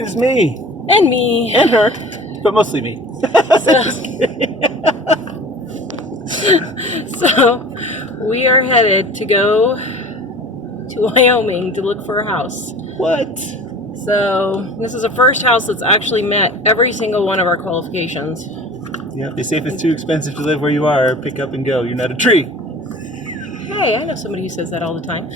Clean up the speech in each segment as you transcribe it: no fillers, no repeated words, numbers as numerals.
It's me. And me. And her. But mostly me. So we are headed to go to Wyoming to look for a house. What? So this is the first house that's actually met every single one of our qualifications. Yeah, they say if it's too expensive to live where you are, pick up and go. You're not a tree. Hey, I know somebody who says that all the time.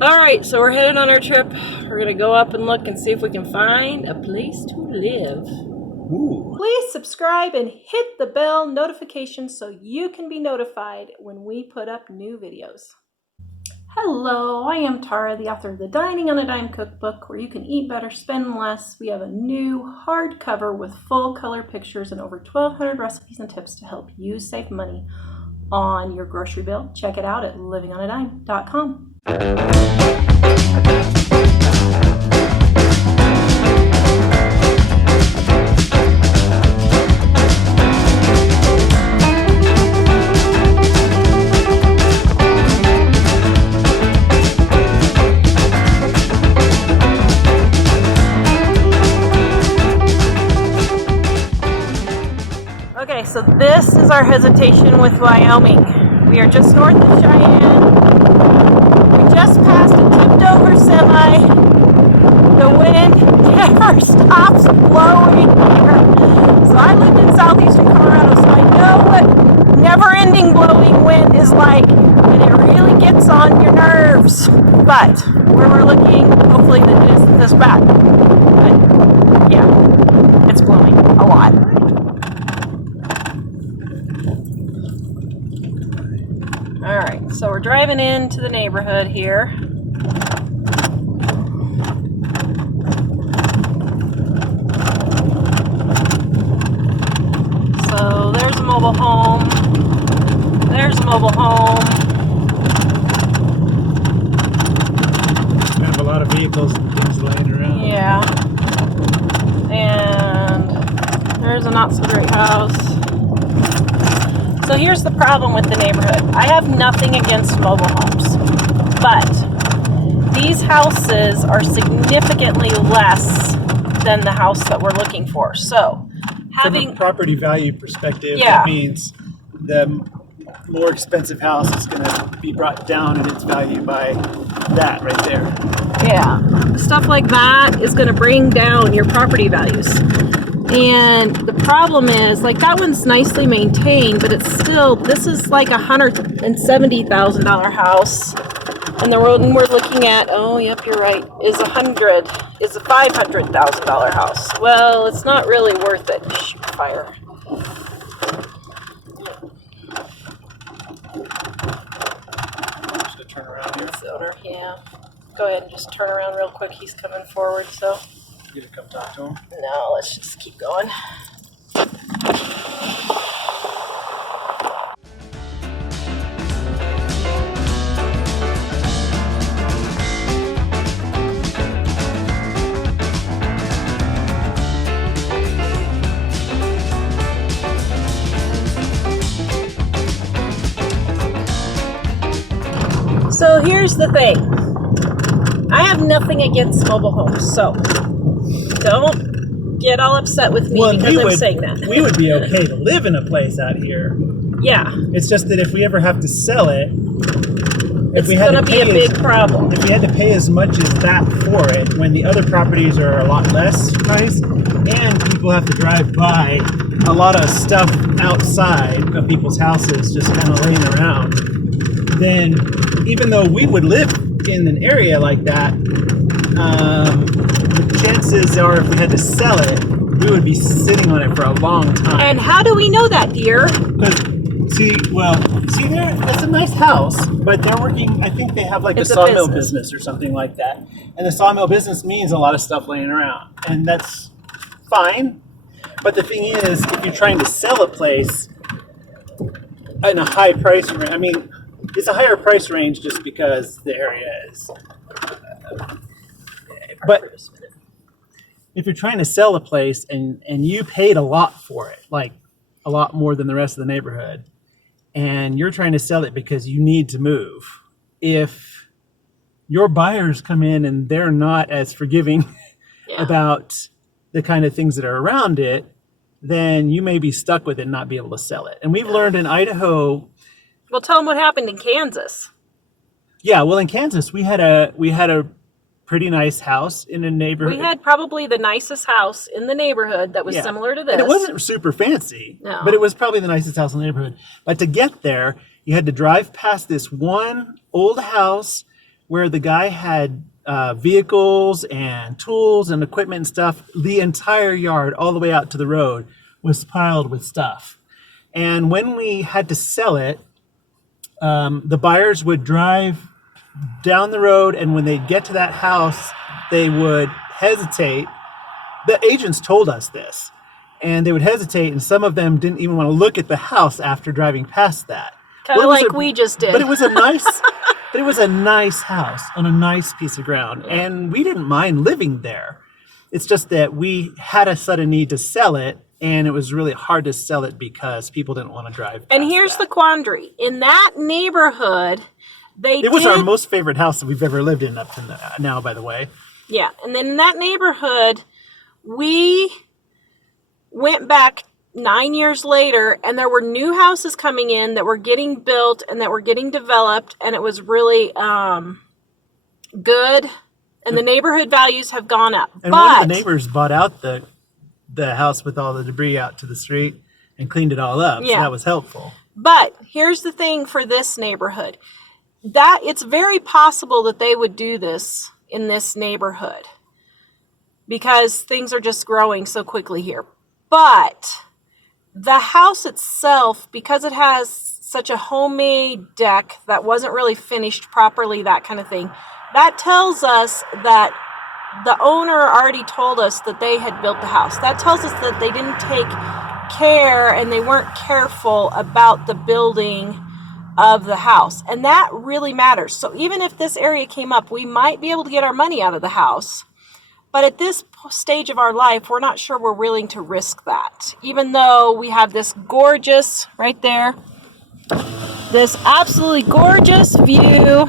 All right, so we're headed on our trip. We're going to go up and look and see if we can find a place to live. Ooh. Please subscribe and hit the bell notification so you can be notified when we put up new videos. Hello, I am Tara, the author of the Dining on a Dime cookbook, where you can eat better, spend less. We have a new hardcover with full color pictures and over 1,200 recipes and tips to help you save money on your grocery bill. Check it out at livingonadime.com. Okay, so this is our hesitation with Wyoming. We are just north of Cheyenne. We just passed a tipped over semi. The wind never stops blowing here. So I lived in southeastern Colorado, so I know what never-ending blowing wind is like, and it really gets on your nerves. But where we're looking, hopefully it isn't this bad. But yeah, it's blowing a lot. Alright, so we're driving into the neighborhood here. So there's a mobile home. There's a mobile home. We have a lot of vehicles and things laying around. Yeah. And there's a not so great house. So here's the problem with the neighborhood. I have nothing against mobile homes, but these houses are significantly less than the house that we're looking for. So having from a property value perspective, Yeah. that means the more expensive house is going to be brought down in its value by that right there. Yeah, stuff like that is going to bring down your property values. And the problem is, like, that one's nicely maintained, but it's still, this is like $170,000 house. And the one we're looking at, oh, yep, you're right, is a $500,000 house. Well, it's not really worth it. Shoot, fire. Should I turn around here? Owner, yeah. Go ahead and just turn around real quick. He's coming forward, so. You gonna come talk to him? No, let's just keep going. So here's the thing. I have nothing against mobile homes, so don't get all upset with me because I'm saying that. We would be okay to live in a place out here. Yeah. It's just that if we ever have to sell it, It's going to be a big problem. If we had to pay as much as that for it, when the other properties are a lot less priced, and people have to drive by a lot of stuff outside of people's houses just kind of laying around, then even though we would live in an area like that, the chances are if we had to sell it, we would be sitting on it for a long time. And how do we know that, dear? See there, it's a nice house, but they're working, I think they have like a sawmill business or something like that. And the sawmill business means a lot of stuff laying around. And that's fine. But the thing is, if you're trying to sell a place in a high price range, I mean, it's a higher price range just because the area is. But if you're trying to sell a place and you paid a lot for it, like a lot more than the rest of the neighborhood, and you're trying to sell it because you need to move, if your buyers come in and they're not as forgiving about the kind of things that are around it, then you may be stuck with it and not be able to sell it. And we've learned in Idaho. Well, tell them what happened in Kansas. Yeah, well, in Kansas, we had a pretty nice house in a neighborhood. We had probably the nicest house in the neighborhood that was similar to this. And it wasn't super fancy, but it was probably the nicest house in the neighborhood. But to get there, you had to drive past this one old house where the guy had vehicles and tools and equipment and stuff. The entire yard, all the way out to the road, was piled with stuff. And when we had to sell it, the buyers would drive down the road, and when they get to that house, they would hesitate. The agents told us this, and they would hesitate, and some of them didn't even want to look at the house after driving past that. Kind of like we just did. But it was a nice house on a nice piece of ground, and we didn't mind living there. It's just that we had a sudden need to sell it, and it was really hard to sell it because people didn't want to drive past. And here's the quandary. In that neighborhood, it was our most favorite house that we've ever lived in up to now, by the way. Yeah, and then in that neighborhood, we went back 9 years later, and there were new houses coming in that were getting built and that were getting developed, and it was really good, and the neighborhood values have gone up. And one of the neighbors bought out the house with all the debris out to the street and cleaned it all up, so that was helpful. But here's the thing for this neighborhood. That it's very possible that they would do this in this neighborhood because things are just growing so quickly here. But the house itself, because it has such a homemade deck that wasn't really finished properly, that kind of thing, that tells us that the owner already told us that they had built the house. That tells us that they didn't take care and they weren't careful about the building of the house. And that really matters. So even if this area came up, we might be able to get our money out of the house. But at this stage of our life, we're not sure we're willing to risk that. Even though we have this gorgeous, right there, this absolutely gorgeous view.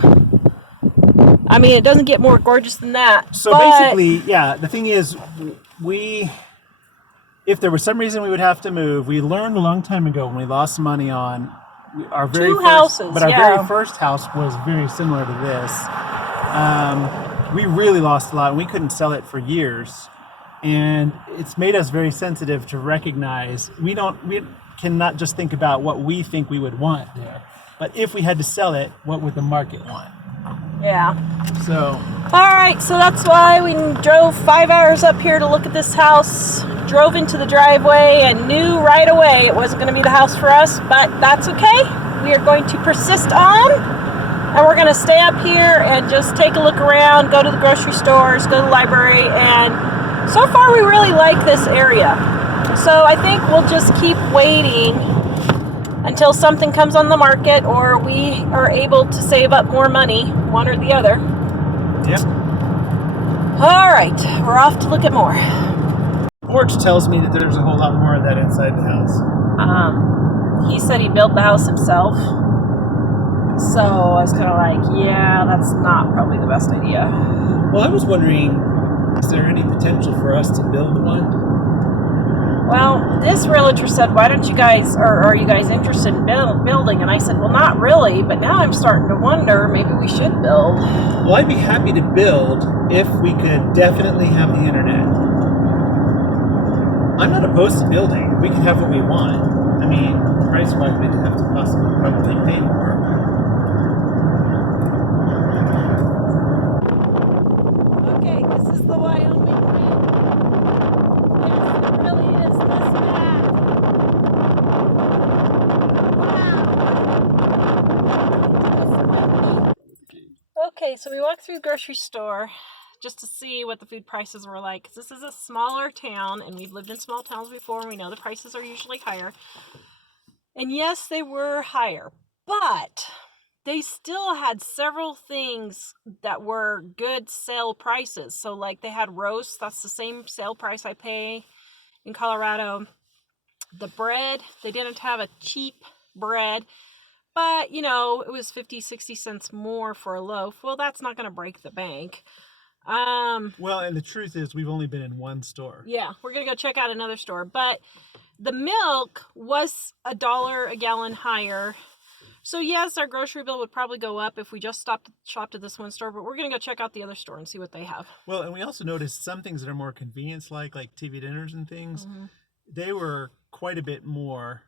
I mean, it doesn't get more gorgeous than that. So basically, the thing is, if there was some reason we would have to move, we learned a long time ago when we lost money on our very very first house was very similar to this. We really lost a lot, and we couldn't sell it for years. And it's made us very sensitive to recognize we cannot just think about what we think we would want there, but if we had to sell it, what would the market want? Yeah. So. All right, so that's why we drove 5 hours up here to look at this house. Drove into the driveway and knew right away it wasn't going to be the house for us, but that's okay. We are going to persist on, and we're going to stay up here and just take a look around, go to the grocery stores, go to the library, and so far we really like this area. So I think we'll just keep waiting until something comes on the market or we are able to save up more money, one or the other. Yep. All right, we're off to look at more. Porch tells me that there's a whole lot more of that inside the house. He said he built the house himself. So I was kind of like, yeah, that's not probably the best idea. Well, I was wondering, is there any potential for us to build one? Well, this realtor said, why don't you guys, or are you guys interested in building? And I said, well, not really, but now I'm starting to wonder, maybe we should build. Well, I'd be happy to build if we could definitely have the internet. I'm not opposed to building. We can have what we want. I mean, price-wise, we'd have to probably pay more. Okay, this is the Wyoming wind. Yes, it really is this bad. Wow. Okay, so we walked through the grocery store just to see what the food prices were like. 'Cause this is a smaller town, and we've lived in small towns before, and we know the prices are usually higher. And yes, they were higher, but they still had several things that were good sale prices. So like they had roast, that's the same sale price I pay in Colorado. The bread, they didn't have a cheap bread, but you know, it was 50, 60 cents more for a loaf. Well, that's not going to break the bank. Well, and the truth is, we've only been in one store. Yeah, we're gonna go check out another store, but the milk was $1 a gallon higher. So yes, our grocery bill would probably go up if we just shopped at this one store, but we're gonna go check out the other store and see what they have. Well, and we also noticed some things that are more convenience-like TV dinners and things. Mm-hmm. They were quite a bit more.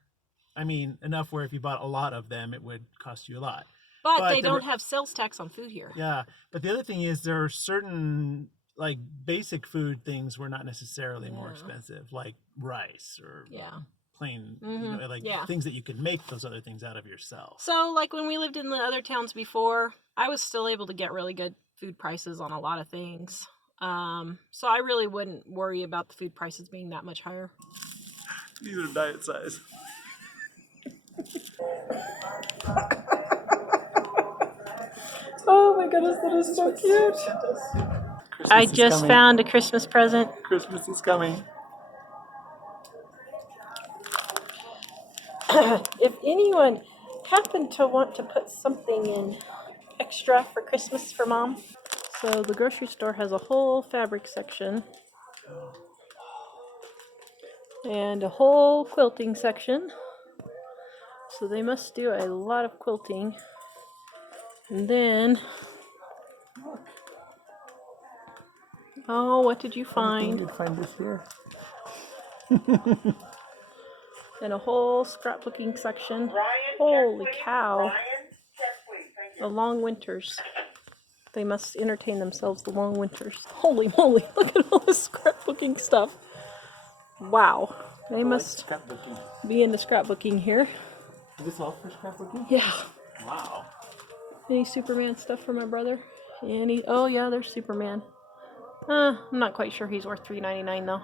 I mean, enough where if you bought a lot of them, it would cost you a lot. But they don't have sales tax on food here. Yeah, but the other thing is there are certain like basic food things were not necessarily more expensive, like rice or plain, things that you could make those other things out of yourself. So like when we lived in the other towns before, I was still able to get really good food prices on a lot of things. So I really wouldn't worry about the food prices being that much higher. These are diet size. Oh my goodness, that is so cute. I just found a Christmas present. Christmas is coming. If anyone happened to want to put something in extra for Christmas for Mom. So the grocery store has a whole fabric section. And a whole quilting section. So they must do a lot of quilting. And then, oh, what did you find? You'd find this here. And a whole scrapbooking section. Holy cow. The long winters. They must entertain themselves the long winters. Holy moly, look at all this scrapbooking stuff. Wow. They must be into scrapbooking here. Is this all for scrapbooking? Yeah. Wow. Any Superman stuff for my brother? Any? Oh yeah, there's Superman. I'm not quite sure he's worth $3.99 though.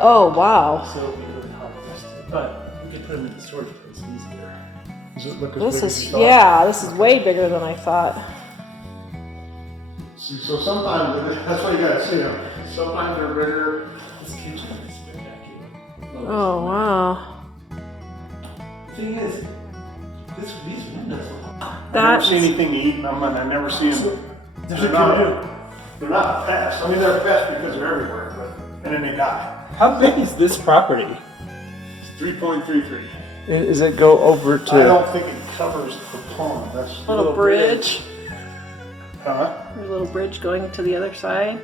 Oh, wow. So we could harvest it, but we could put them in the storage place easier. Does it look as This big as is, you thought? yeah, this is way bigger than I thought. See, so sometimes, that's why you gotta see them. Sometimes they're bigger. This kitchen is spectacular. Oh, wow. The thing is, these windows I've That never seen anything to eat in them, and I've never seen them. There's a canoe. They're not pests. I mean, they're pests because they're everywhere, but, and then they die. How big is this property? It's 3.33. Does it go over I don't think it covers the pond. That's little bridge. Huh? There's a little bridge going to the other side.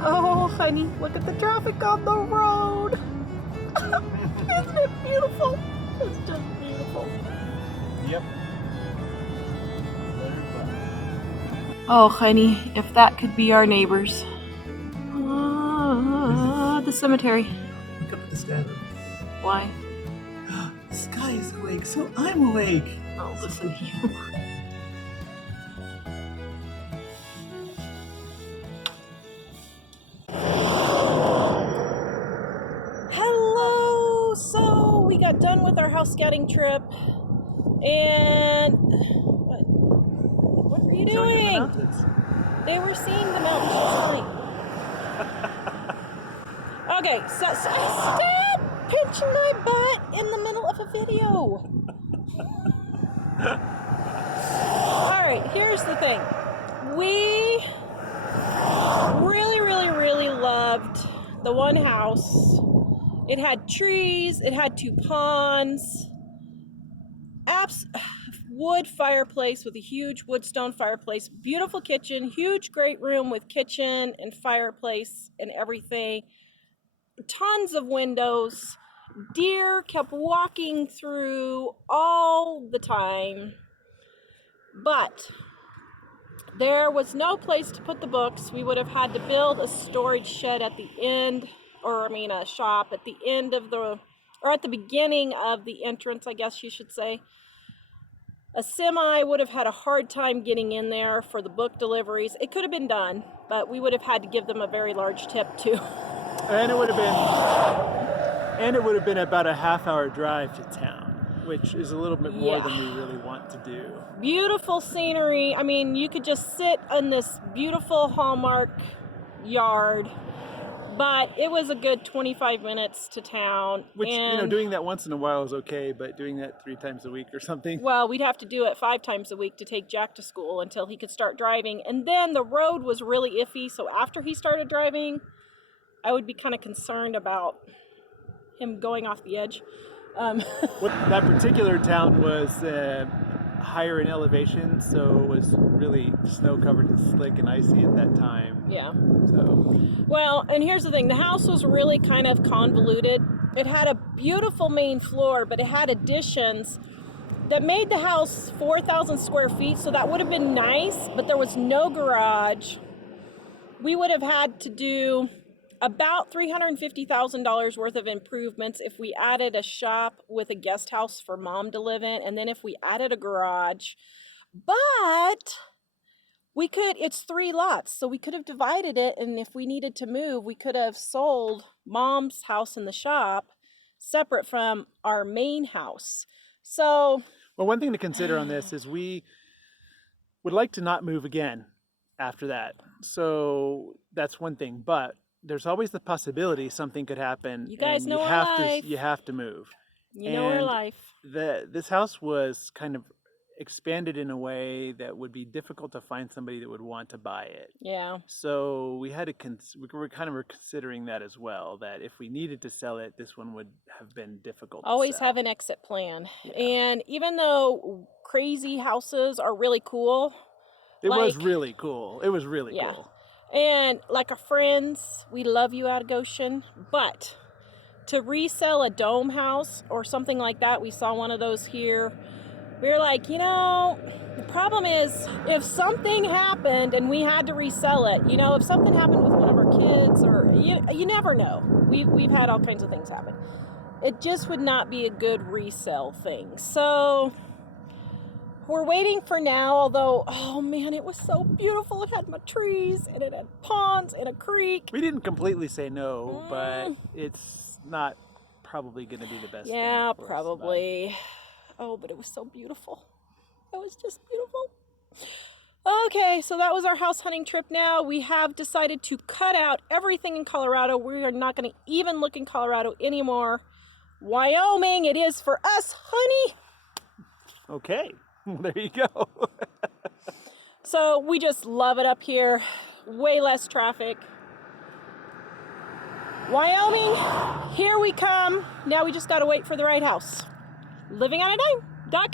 Oh, honey, look at the traffic on the road. Isn't it beautiful? It's just beautiful. Yep. Oh, honey, if that could be our neighbors. The cemetery. Look up at the sky. Why? The sky is awake, so I'm awake. Oh, listen to you. Hello! So, we got done with our house scouting trip. And... What were you doing? They were seeing the mountains just fine. Okay, so stop pinching my butt in the middle of a video. Alright, here's the thing. We really loved the one house. It had trees, it had 2 ponds, wood fireplace with a huge wood stone fireplace, beautiful kitchen, huge great room with kitchen and fireplace and everything, tons of windows. Deer kept walking through all the time, but there was no place to put the books. We would have had to build a storage shed at the end, a shop at the end of or at the beginning of the entrance, I guess you should say. A semi would have had a hard time getting in there for the book deliveries. It could have been done, but we would have had to give them a very large tip too. And it would have been about a half-hour drive to town. which is a little bit more than we really want to do. Beautiful scenery. I mean, you could just sit in this beautiful Hallmark yard, but it was a good 25 minutes to town. Which, and, doing that once in a while is okay, but doing that 3 times a week or something. Well, we'd have to do it 5 times a week to take Jack to school until he could start driving. And then the road was really iffy, so after he started driving, I would be kind of concerned about him going off the edge. That particular town was higher in elevation, so it was really snow-covered and slick and icy at that time. Yeah. So. Well, and here's the thing. The house was really kind of convoluted. It had a beautiful main floor, but it had additions that made the house 4,000 square feet, so that would have been nice, but there was no garage. We would have had to do about $350,000 worth of improvements if we added a shop with a guest house for Mom to live in, and then if we added a garage. But it's 3 lots, so we could have divided it, and if we needed to move, we could have sold Mom's house in the shop separate from our main house. So, well, one thing to consider on this is we would like to not move again after that. So that's one thing, but there's always the possibility something could happen. You guys and know our life. You have to move. You know our life. This house was kind of expanded in a way that would be difficult to find somebody that would want to buy it. Yeah. So we had to we were kind of considering that as well, that if we needed to sell it, this one would have been difficult Always to sell. have an exit plan. Yeah. And even though crazy houses are really cool. It was really cool. It was really cool. And like our friends, we love you out of Goshen, but to resell a dome house or something like that, we saw one of those here. We were like, the problem is if something happened and we had to resell it, if something happened with one of our kids or you never know. We've had all kinds of things happen. It just would not be a good resell thing. So we're waiting for now, although, oh man, it was so beautiful. It had my trees, and it had ponds and a creek. We didn't completely say no, but it's not probably going to be the best thing for us, probably. Oh, but it was so beautiful. It was just beautiful. Okay, so that was our house hunting trip now. We have decided to cut out everything in Colorado. We are not going to even look in Colorado anymore. Wyoming, it is for us, honey. Okay. There you go. So we just love it up here. Way less traffic. Wyoming, here we come. Now we just got to wait for the right house. livingonadime.com